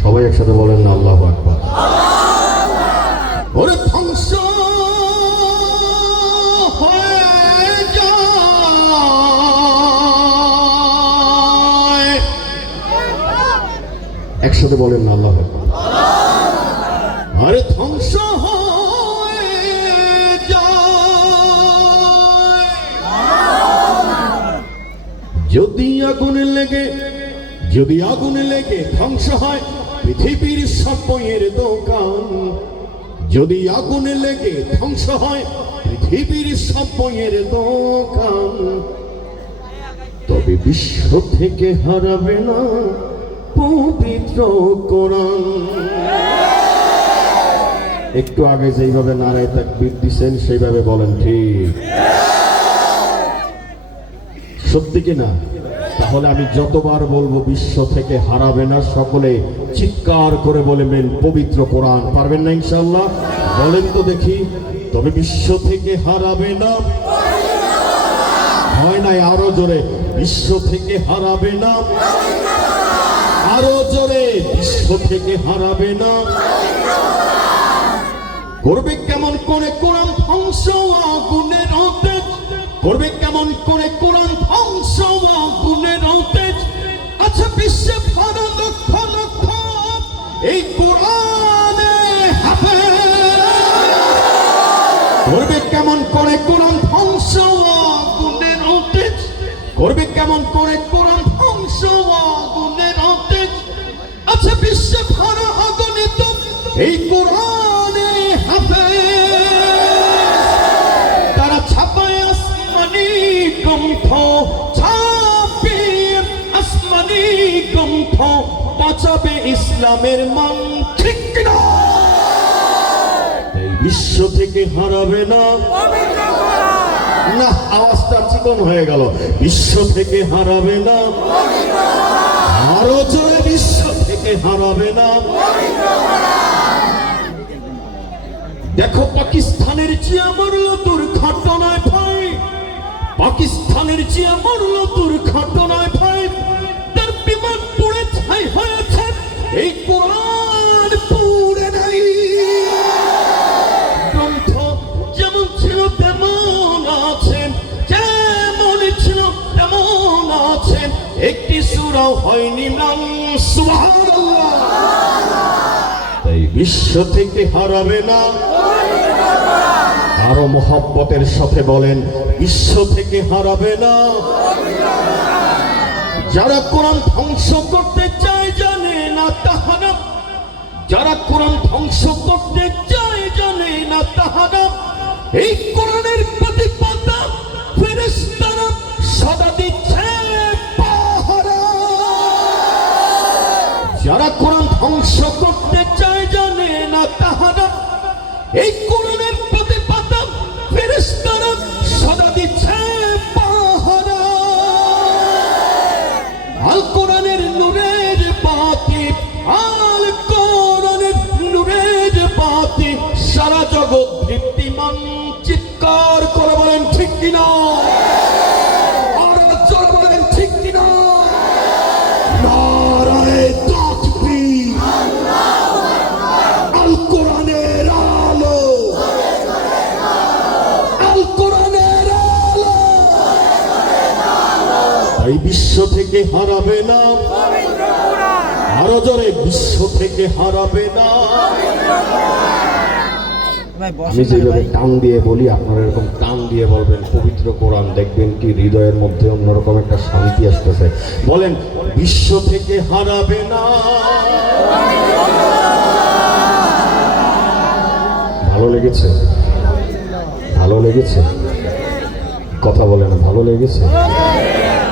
সবাই একসাথে বলেন না আল্লাহ ওরে ধ্বংস একসাথে বলেন না আল্লাহ আরে ধ্বংস হয়ে যদি আগুন লেগে, যদি আগুন লেগে ধ্বংস হয় পৃথিবীর সব বইয়ের দোকান। যদি আগুন লেগে ধ্বংস হয় পৃথিবীর সব বইয়ের দোকান। তবে বিশ্ব থেকে হারাবে না পবিত্র কোরআন। একটু আগে যেইভাবে নারায় তাকবীর দিছেন, সেইভাবে বলেন ঠিক। সত্যি কি না? তাহলে আমি যতবার বলব, বিশ্ব থেকে হারাবে না সকলে। চিৎকার করে বলবেন, পবিত্র কোরআন। পারবেন না ইনশাল্লাহ বলেন তো দেখি, তবে বিশ্ব থেকে হারাবে না? হয় নাই আরও জোরে, বিশ্ব থেকে হারাবে না? আরও জোরে, বিশ্ব থেকে হারাবে না? করবে কেমন করে এই কোরআনে হাফেজ। করবে কেমন করে কোরআন ধ্বংস আগুনের হতে করবে কেমন করে কোরআন ধ্বংস আগুনের হতে আচ্ছা বিশ্বে ভারত অগণিত এই কোরআনে হাফেজ। তারা ছাপায় আসমানি গ্রন্থ, ছাপিয়ে আসমানি গ্রন্থ। বাঁচাবে ইসলামের মান ঠিক না বিশ্ব থেকে হারাবে না। না, আওয়াজটা চিকন হয়ে গেল। বিশ্ব থেকে হারাবে না। আরও জোরে বিশ্ব থেকে হারাবে না। দেখো, পাকিস্তানের জিয়া মরল দুর্ঘটনায় পাকিস্তানের জিয়া তেমন আছে একটি সুরাও হয়নি নাম এই বিশ্ব থেকে হারাবে না। আরও মোহাব্বতের সাথে বলেন, বিশ্ব থেকে হারাবে না। যারা কোরআন ধ্বংস করতে চায় জানে না তাহারা যারা কোরআন ধ্বংস করতে চায় জানে না তাহারা এই কোরআনের প্রতিপাদা ফেরেশতারা সদা দিচ্ছে। যারা কোরআন ধ্বংস করতে চায় জানে না তাহারা। এই কোরআনের এই বিশ্ব থেকে হারাবে না। আরও জোরে বিশ্ব থেকে হারাবে না। আমি যেভাবে টান দিয়ে বলি আপনারা এরকম টান দিয়ে বলবেন পবিত্র কোরআন দেখবেন কি হৃদয়ের মধ্যে অন্যরকম একটা শান্তি আসতেছে। বলেন বিশ্ব থেকে হারাবে না। ভালো লেগেছে? ভালো লেগেছে? কথা বলে না ভালো লেগেছে?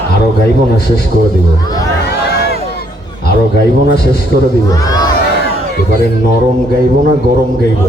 আরও গাইব না শেষ করে দিব। আরও গাইব না শেষ করে দিব। এবারে নরম গাইব না গরম গাইব।